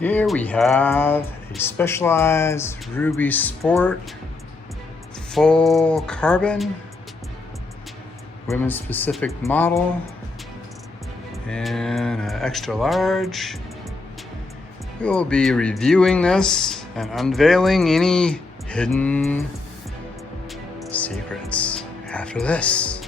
Here we have a Specialized Ruby Sport full carbon women's specific model and an extra large. We will be reviewing this and unveiling any hidden secrets after this.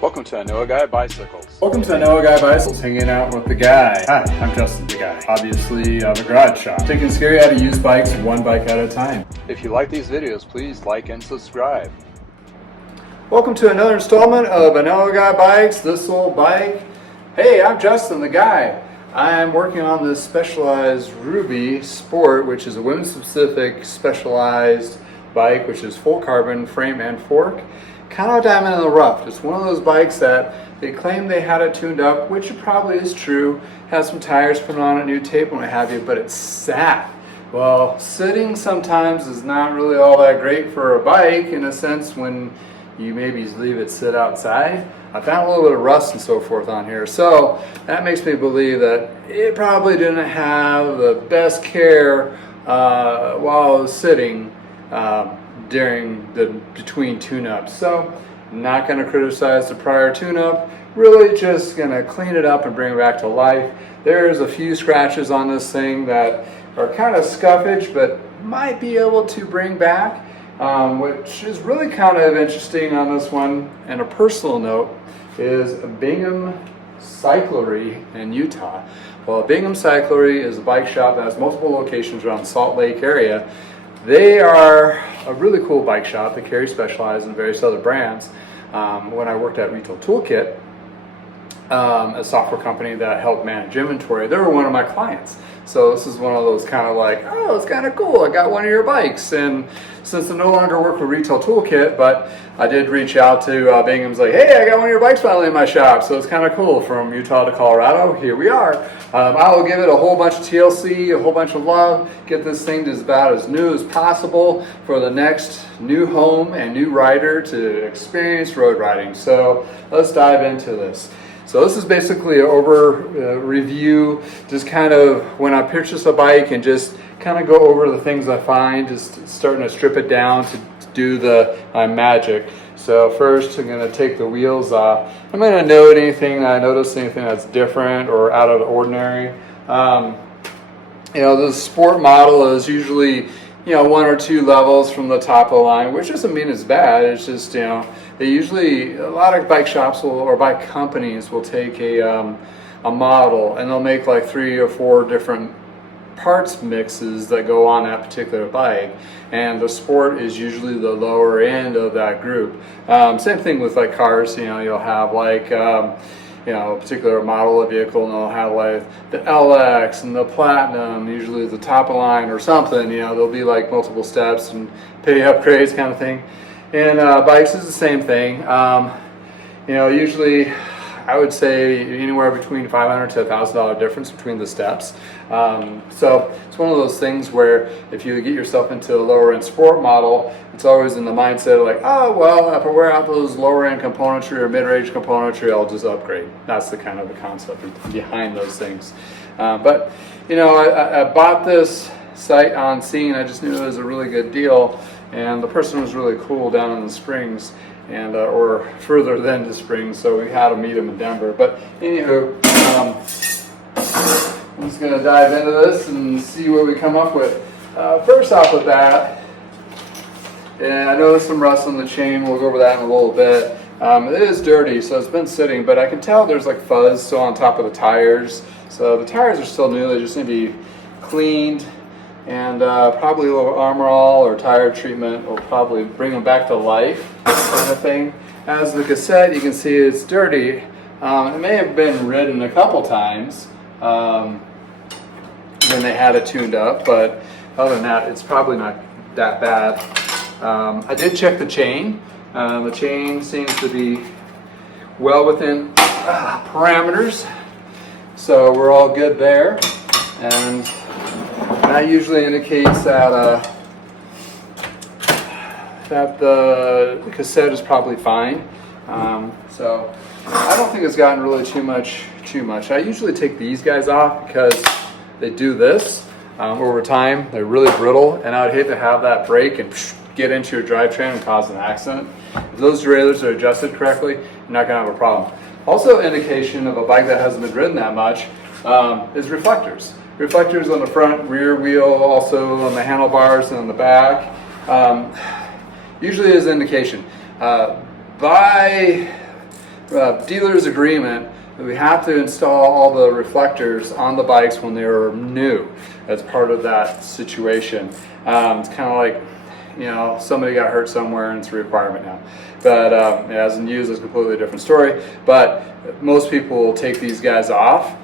Welcome to I Know a Guy Bicycles. Welcome to I Know a Guy Bicycles, hanging out with the guy. Hi, I'm Justin, the guy. Obviously, I have a garage shop. Taking scary how to use bikes one bike at a time. If you like these videos, please like and subscribe. Welcome to another installment of I Know a Guy Bikes, this old bike. Hey, I'm Justin, the guy. I'm working on this Specialized Ruby Sport, which is a women's specific specialized bike, which is full carbon frame and fork. Kind of a diamond in the rough. It's one of those bikes that they claim they had it tuned up, which it probably is true. Has some tires put on it, new tape and what have you, but it's sat. Well, sitting sometimes is not really all that great for a bike in a sense when you maybe leave it sit outside. I found a little bit of rust and so forth on here, so that makes me believe that it probably didn't have the best care while it was sitting during the between tune-ups. So not going to criticize the prior tune-up, really just going to clean it up and bring it back to life. There's a few scratches on this thing that are kind of scuffage but might be able to bring back, which is really kind of interesting on this one. And a personal note is Bingham Cyclery in Utah. Well, Bingham Cyclery is a bike shop that has multiple locations around the Salt Lake area. They are a really cool bike shop. They carry Specialized and various other brands. When I worked at Retail Toolkit, a software company that helped manage inventory, they were one of my clients. So this is one of those kind of like, oh, it's kind of cool, I got one of your bikes. And since I no longer work with Retail Toolkit, but I did reach out to Bingham's like, hey, I got one of your bikes finally in my shop. So it's kind of cool. From Utah to Colorado, here we are. I will give it a whole bunch of TLC, a whole bunch of love, get this thing to about as new as possible for the next new home and new rider to experience road riding. So let's dive into this. So this is basically an review, just kind of when I purchase a bike and just kind of go over the things I find, just starting to strip it down to do the magic. So first I'm going to take the wheels off. I'm going to note anything I notice, anything that's different or out of the ordinary. The sport model is usually one or two levels from the top of the line, which doesn't mean it's bad. It's just they usually, a lot of bike shops or bike companies will take a model and they'll make like 3 or 4 different parts mixes that go on that particular bike, and the sport is usually the lower end of that group. Same thing with like cars. You'll have like a particular model of vehicle, and they'll have like the LX and the Platinum, usually the top of line or something. There'll be like multiple steps and pay upgrades kind of thing. And bikes is the same thing. Usually I would say anywhere between $500 to $1,000 difference between the steps. So it's one of those things where if you get yourself into a lower end sport model, it's always in the mindset of like, oh, well, if I wear out those lower end componentry or mid-range componentry, I'll just upgrade. That's the kind of the concept behind those things. But I bought this sight on scene. I just knew it was a really good deal, and the person was really cool down in the Springs, and or further than the Springs, so we had to meet him in Denver. But anywho, I'm just going to dive into this and see what we come up with. First off with that, and I know there's some rust on the chain. We'll go over that in a little bit. It is dirty, so it's been sitting, but I can tell there's like fuzz still on top of the tires. So the tires are still new. They just need to be cleaned, and probably a little Armor All or tire treatment will probably bring them back to life, kind of thing. As the cassette, you can see it's dirty. It may have been ridden a couple times when they had it tuned up, but other than that, it's probably not that bad. I did check the chain. The chain seems to be well within parameters, so we're all good there. And that usually indicates that the cassette is probably fine. So I don't think it's gotten really too much too much. I usually take these guys off because they do this over time. They're really brittle, and I would hate to have that break and get into your drivetrain and cause an accident. If those derailleurs are adjusted correctly, you're not going to have a problem. Also, indication of a bike that hasn't been ridden that much is reflectors. Reflectors on the front, rear wheel, also on the handlebars and on the back. Usually is an indication. By dealer's agreement, we have to install all the reflectors on the bikes when they're new as part of that situation. It's kind of like, you know, somebody got hurt somewhere and it's a requirement now. But as in use, it's a completely different story. But most people will take these guys off.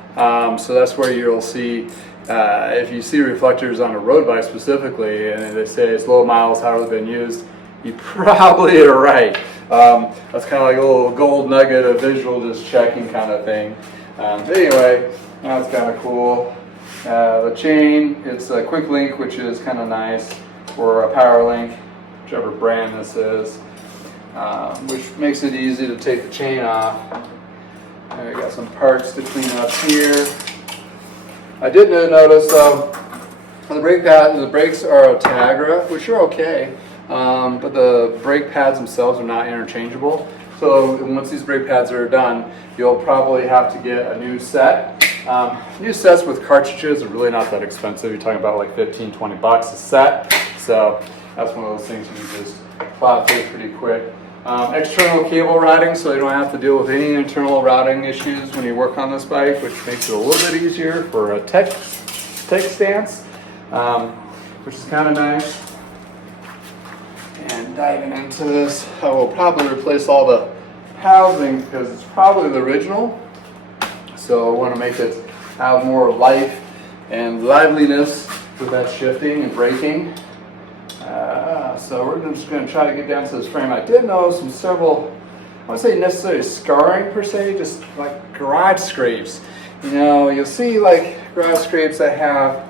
So that's where you'll see, if you see reflectors on a road bike specifically, and they say it's low miles, how have they been used, you probably are right. That's kind of like a little gold nugget of visual just checking kind of thing. Anyway, that's kind of cool. The chain, it's a quick link, which is kind of nice, or a power link, whichever brand this is, which makes it easy to take the chain off. I got some parts to clean up here. I did notice the brake pad, the brakes are a Tiagra, which are okay, but the brake pads themselves are not interchangeable. So once these brake pads are done, you'll probably have to get a new set. New sets with cartridges are really not that expensive. You're talking about like 15, 20 bucks a set. So that's one of those things you can just plow through pretty quick. External cable routing, so you don't have to deal with any internal routing issues when you work on this bike, which makes it a little bit easier for a tech stance, which is kind of nice. And diving into this, I will probably replace all the housing because it's probably the original. So I want to make it have more life and liveliness with that shifting and braking. So we're just going to try to get down to this frame. I did notice some several, I won't say necessarily scarring per se, just like garage scrapes. You know, you'll see like garage scrapes that have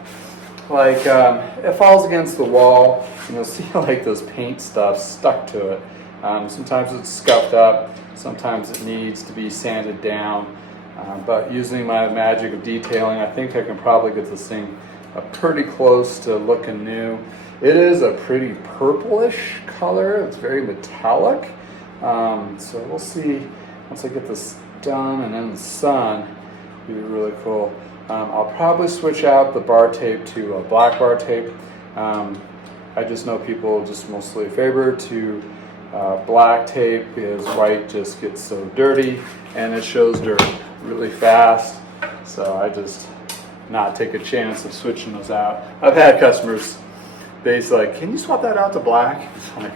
like, it falls against the wall and you'll see like those paint stuff stuck to it. Sometimes it's scuffed up, sometimes it needs to be sanded down. But using my magic of detailing, I think I can probably get this thing pretty close to looking new. It is a pretty purplish color. It's very metallic. So we'll see once I get this done and in the sun. It'll be really cool. I'll probably switch out the bar tape to a black bar tape. I just know people just mostly favor to black tape because white just gets so dirty and it shows dirt really fast. So I just not take a chance of switching those out. I've had customers basically like, can you swap that out to black? It's like,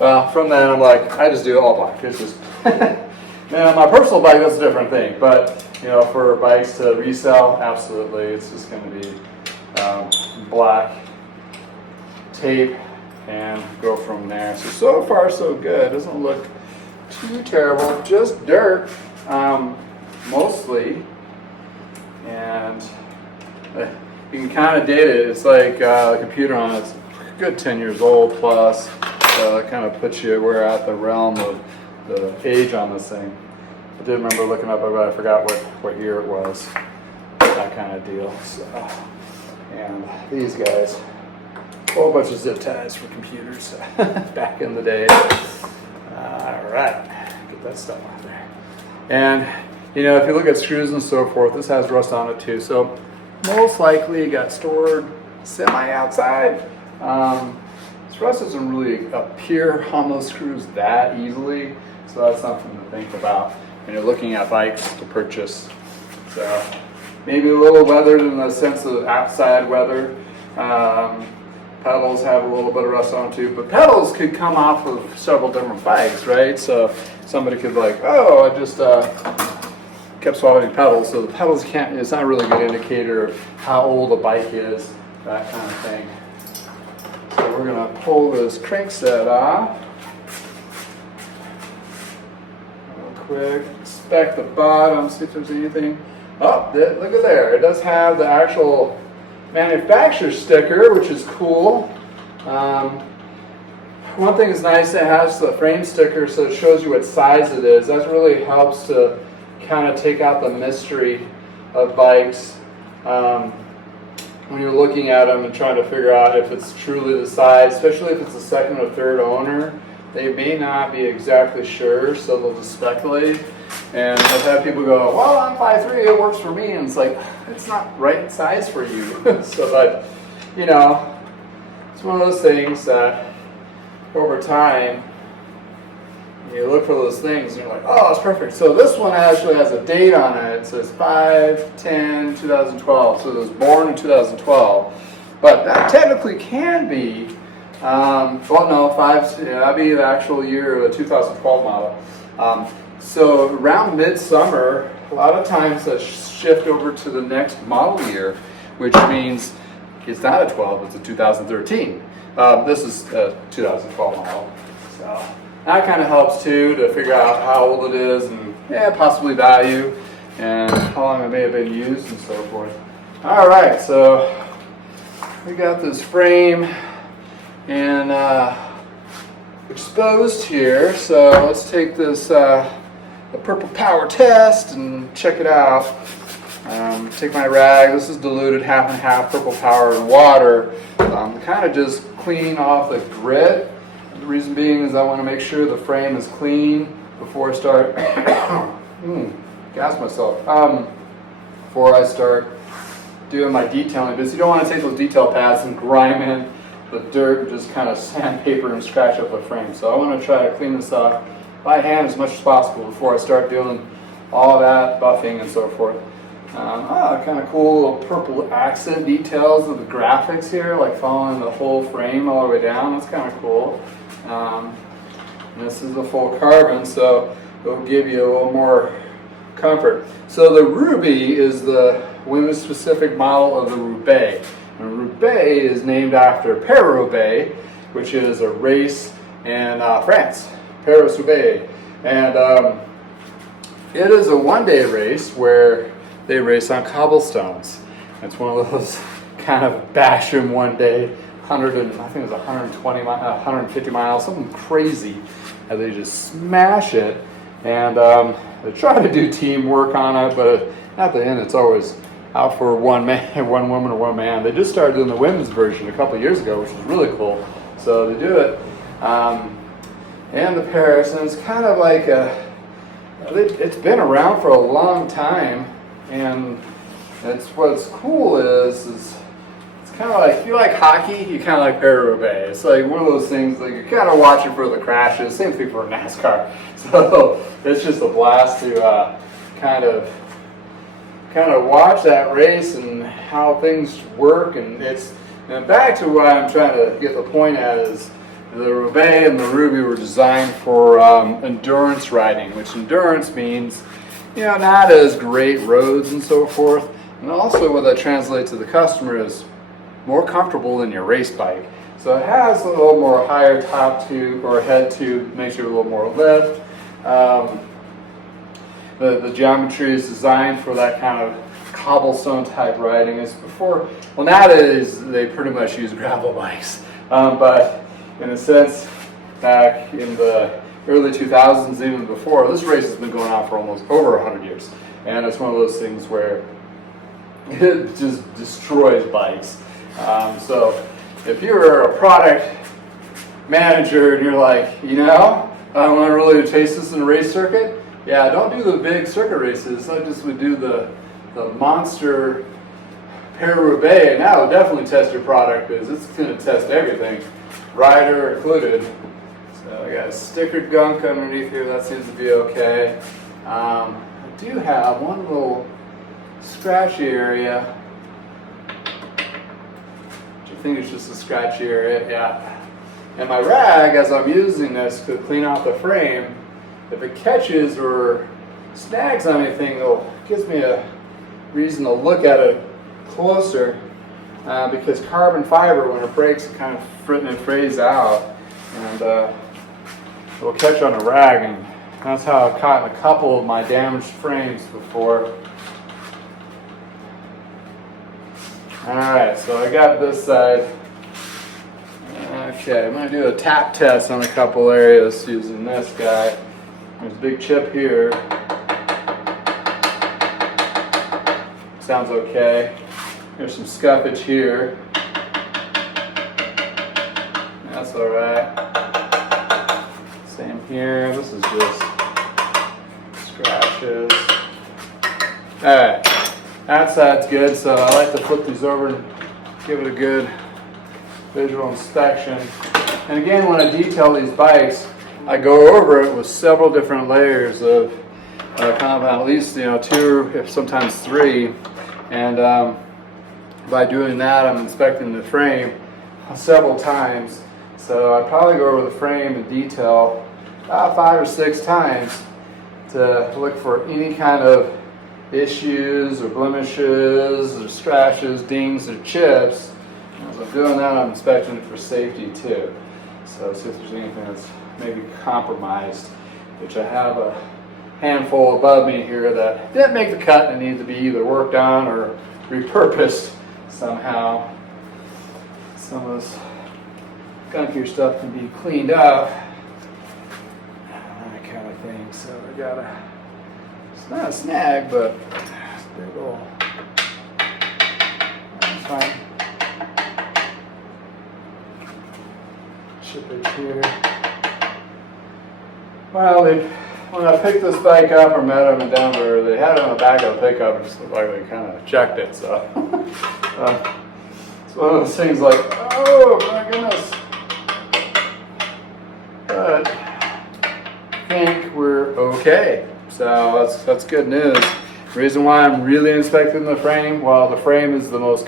well, from then I'm like, I just do it all black. It's just now my personal bike, that's a different thing, but you know, for bikes to resell, absolutely, it's just going to be black tape and go from there. So far so good. It doesn't look too terrible, just dirt mostly, and you can kind of date it. It's like the computer on it's a good 10 years old plus, so it kind of puts you where at the realm of the age on this thing. I did remember looking up, but I forgot what year it was, that kind of deal. So, and these guys, a whole bunch of zip ties for computers back in the day. All right, get that stuff out there. And you know, if you look at screws and so forth, this has rust on it too. So most likely it got stored semi-outside. This rust doesn't really appear on those screws that easily, so that's something to think about when you're looking at bikes to purchase. So maybe a little weathered in the sense of outside weather. Pedals have a little bit of rust on them too, but pedals could come off of several different bikes, right? So somebody could be like, oh, I just kept swapping pedals, so the pedals can't, it's not a really good indicator of how old a bike is, that kind of thing. So we're going to pull this crankset off. Real quick, inspect the bottom, see if there's anything. Oh, look at there, it does have the actual manufacturer sticker, which is cool. One thing is nice, it has the frame sticker, so it shows you what size it is. That really helps to kind of take out the mystery of bikes when you're looking at them and trying to figure out if it's truly the size, especially if it's a second or third owner. They may not be exactly sure, so they'll just speculate. And I've had people go, well, I'm 5'3", it works for me. And it's like, it's not right size for you. So, but, you know, it's one of those things that over time, you look for those things and you're like, oh, it's perfect. So this one actually has a date on it. It says 5/10/2012. So it was born in 2012. But that technically can be, well, no, that'd be the actual year of the 2012 model. So around midsummer, a lot of times I shift over to the next model year, which means it's not a 12, it's a 2013. This is a 2012 model. So that kind of helps too, to figure out how old it is and possibly value and how long it may have been used and so forth. All right, so we got this frame and exposed here. So let's take this the purple power test and check it out. Take my rag. This is diluted half and half purple power and water. Kind of just clean off the grit. The reason being is I want to make sure the frame is clean before I start. Gas myself. Before I start doing my detailing, because you don't want to take those detail pads and grime in the dirt and just kind of sandpaper and scratch up the frame. So I want to try to clean this off by hand as much as possible before I start doing all that buffing and so forth. Kind of cool little purple accent details of the graphics here, like following the whole frame all the way down. That's kind of cool. This is a full carbon, so it'll give you a little more comfort. So the Ruby is the women's-specific model of the Roubaix. And Roubaix is named after Paris-Roubaix, which is a race in France. Paris-Roubaix. And it is a one-day race where they race on cobblestones. It's one of those kind of bash 'em one day, I think it was 150 miles, something crazy. And they just smash it. And they try to do teamwork on it, but at the end it's always out for one man, one woman, or one man. They just started doing the women's version a couple of years ago, which is really cool. So they do it in the Paris, and it's kind of like it's been around for a long time. And what's cool is it's kind of like, if you like hockey, you kind of like Paris-Roubaix. It's like one of those things, like you're kind of watching for the crashes. Same thing for NASCAR. So it's just a blast to kind of watch that race and how things work. And back to what I'm trying to get the point at is the Roubaix and the Ruby were designed for endurance riding, which endurance means, you know, not as great roads and so forth. And also what that translates to the customer is more comfortable than your race bike. So it has a little more higher top tube or head tube, makes you a little more lift. The geometry is designed for that kind of cobblestone type riding. As before, well, nowadays they pretty much use gravel bikes, but in a sense, back in the early 2000s, even before, this race has been going on for almost over 100 years. And it's one of those things where it just destroys bikes. So if you're a product manager and you're like, you know, I want to really taste this in a race circuit, yeah, don't do the big circuit races. I just would do the monster Paris-Roubaix, and that'll definitely test your product, because it's going to test everything, rider included. So I got a stickered gunk underneath here, that seems to be okay. I do have one little scratchy area, which I think is just a scratchy area, yeah. And my rag, as I'm using this to clean out the frame, if it catches or snags on anything, it gives me a reason to look at it closer, because carbon fiber, when it breaks, it kind of frays out, and it will catch on a rag, and that's how I've caught in a couple of my damaged frames before. Alright, so I got this side. Okay, I'm going to do a tap test on a couple areas using this guy. There's a big chip here. sounds okay. There's some scuffage here. That's all right. Same here. This is just scratches. All right, that side's good. So I like to flip these over and give it a good visual inspection. And again, when I detail these bikes, I go over it with several different layers of compound, at least 2, if sometimes 3. And by doing that, I'm inspecting the frame several times. So I probably go over the frame in detail about 5 or 6 times to look for any kind of issues or blemishes or scratches, dings or chips. And as I'm doing that, I'm inspecting it for safety too. So see if there's anything that's maybe compromised, which I have a handful above me here that didn't make the cut and need to be either worked on or repurposed somehow. Some of this gunkier stuff can be cleaned up, that kind of thing. So I gotta, it's not a snag, but it's a big ol', that's fine. Chippage here. Well, when I picked this bike up or met them in Denver, they had it on the back of the pickup and it just looked like they kind of checked it. So it's one of those things like, oh my goodness. But I think we're okay. So that's good news. The reason why I'm really inspecting the frame, well, the frame is the most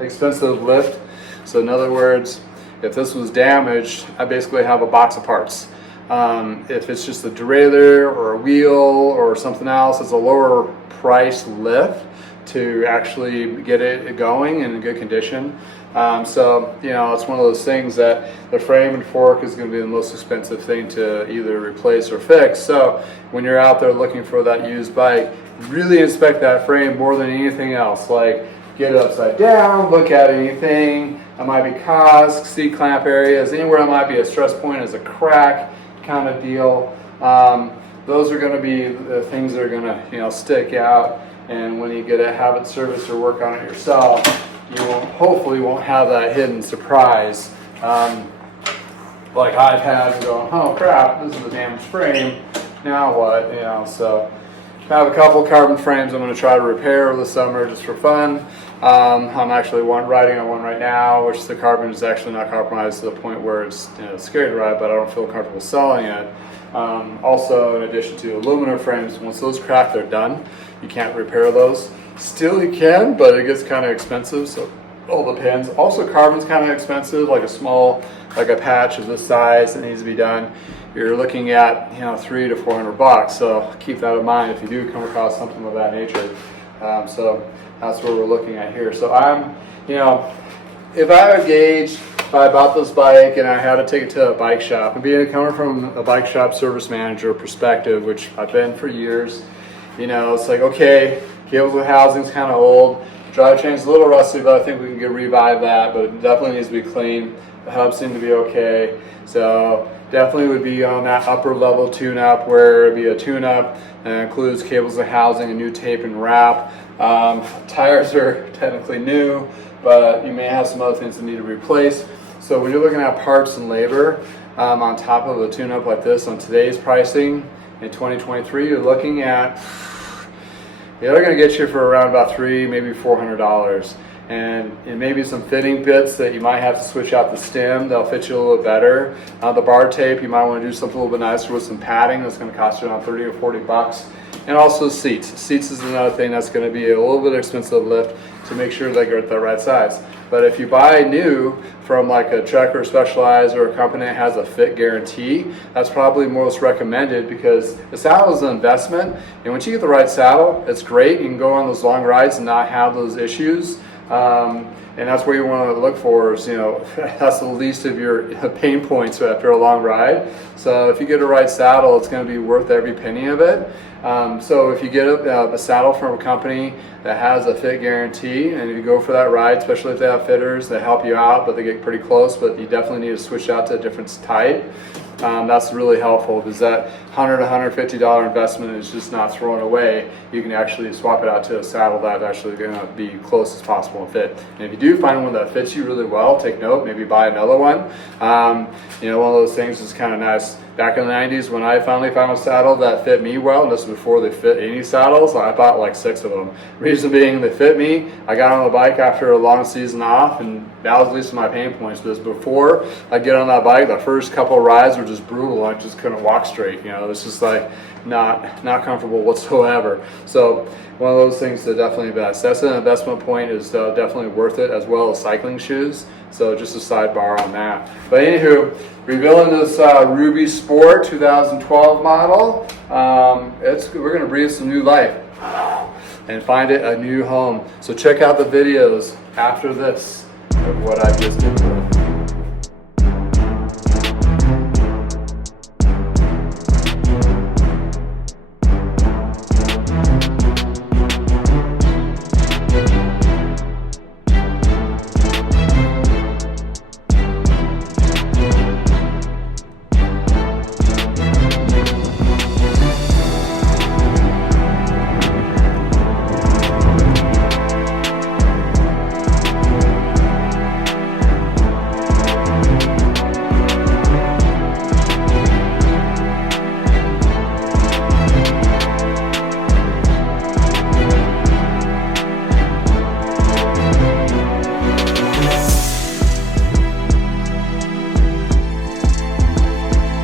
expensive lift. So in other words, if this was damaged, I basically have a box of parts. If it's just a derailleur or a wheel or something else, it's a lower price lift to actually get it going in good condition. So it's one of those things that the frame and fork is going to be the most expensive thing to either replace or fix. So when you're out there looking for that used bike, really inspect that frame more than anything else. Like, get it upside down, look at anything. It might be cosks, C-clamp areas, anywhere it might be a stress point is a crack kind of deal. Those are going to be the things that are going to stick out. And when you get a habit service or work on it yourself, you hopefully won't have that hidden surprise like I've had, going, oh crap, this is a damaged frame. Now what? So I have a couple carbon frames I'm going to try to repair over the summer just for fun. I'm actually riding on one right now, which the carbon is actually not compromised to the point where it's scary to ride, but I don't feel comfortable selling it. Also, in addition to aluminum frames, once those crack, they're done. You can't repair those. Still you can, but it gets kind of expensive, so it all depends. Also, carbon's kind of expensive, like a patch of this size that needs to be done. You're looking at $300 to $400, so keep that in mind if you do come across something of that nature. So that's what we're looking at here. So I'm, if I would gauge, if I bought this bike and I had to take it to a bike shop, and coming from a bike shop service manager perspective, which I've been for years, it's like, okay, cables with housing's kind of old, drivetrain's a little rusty, but I think we can revive that, but it definitely needs to be clean. The hubs seem to be okay, so definitely would be on that upper level tune-up, where it'd be a tune-up that includes cables and housing, a new tape and wrap. Tires are technically new, but you may have some other things that need to replace. So when you're looking at parts and labor on top of a tune-up like this on today's pricing in 2023, you're looking at, they're going to get you for around about $300, maybe $400. And maybe some fitting bits that you might have to switch out the stem. They'll fit you a little bit better. The bar tape, you might want to do something a little bit nicer with some padding. That's going to cost you around $30 or $40. And also seats. Seats is another thing that's going to be a little bit expensive lift to make sure they get the right size. But if you buy new from like a Trek or Specialized or a company that has a fit guarantee, that's probably most recommended, because the saddle is an investment. And once you get the right saddle, it's great. You can go on those long rides and not have those issues. And that's what you want to look for, is, that's the least of your pain points after a long ride. So if you get a right saddle, it's going to be worth every penny of it. So if you get a saddle from a company that has a fit guarantee, and if you go for that ride, especially if they have fitters that help you out, but they get pretty close, but you definitely need to switch out to a different type. that's really helpful because that $100 to $150 investment is just not thrown away. You can actually swap it out to a saddle that's actually going to be close as possible and fit. And if you do find one that fits you really well, take note, maybe buy another one. You know, one of those things is kind of nice. Back in the 90s when I finally found a saddle that fit me well, and this is before they fit any saddles, I bought like 6 of them. Reason being, they fit me. I got on the bike after a long season off, and that was at least my pain points. Because before I get on that bike, the first couple of rides were just brutal. I just couldn't walk straight. You know, it's just like not comfortable whatsoever. So one of those things to definitely invest. That's an investment point, is definitely worth it, as well as cycling shoes. So just a sidebar on that. But anywho, revealing this Ruby Sport 2012 model. We're going to breathe some new life and find it a new home. So check out the videos after this of what I just did.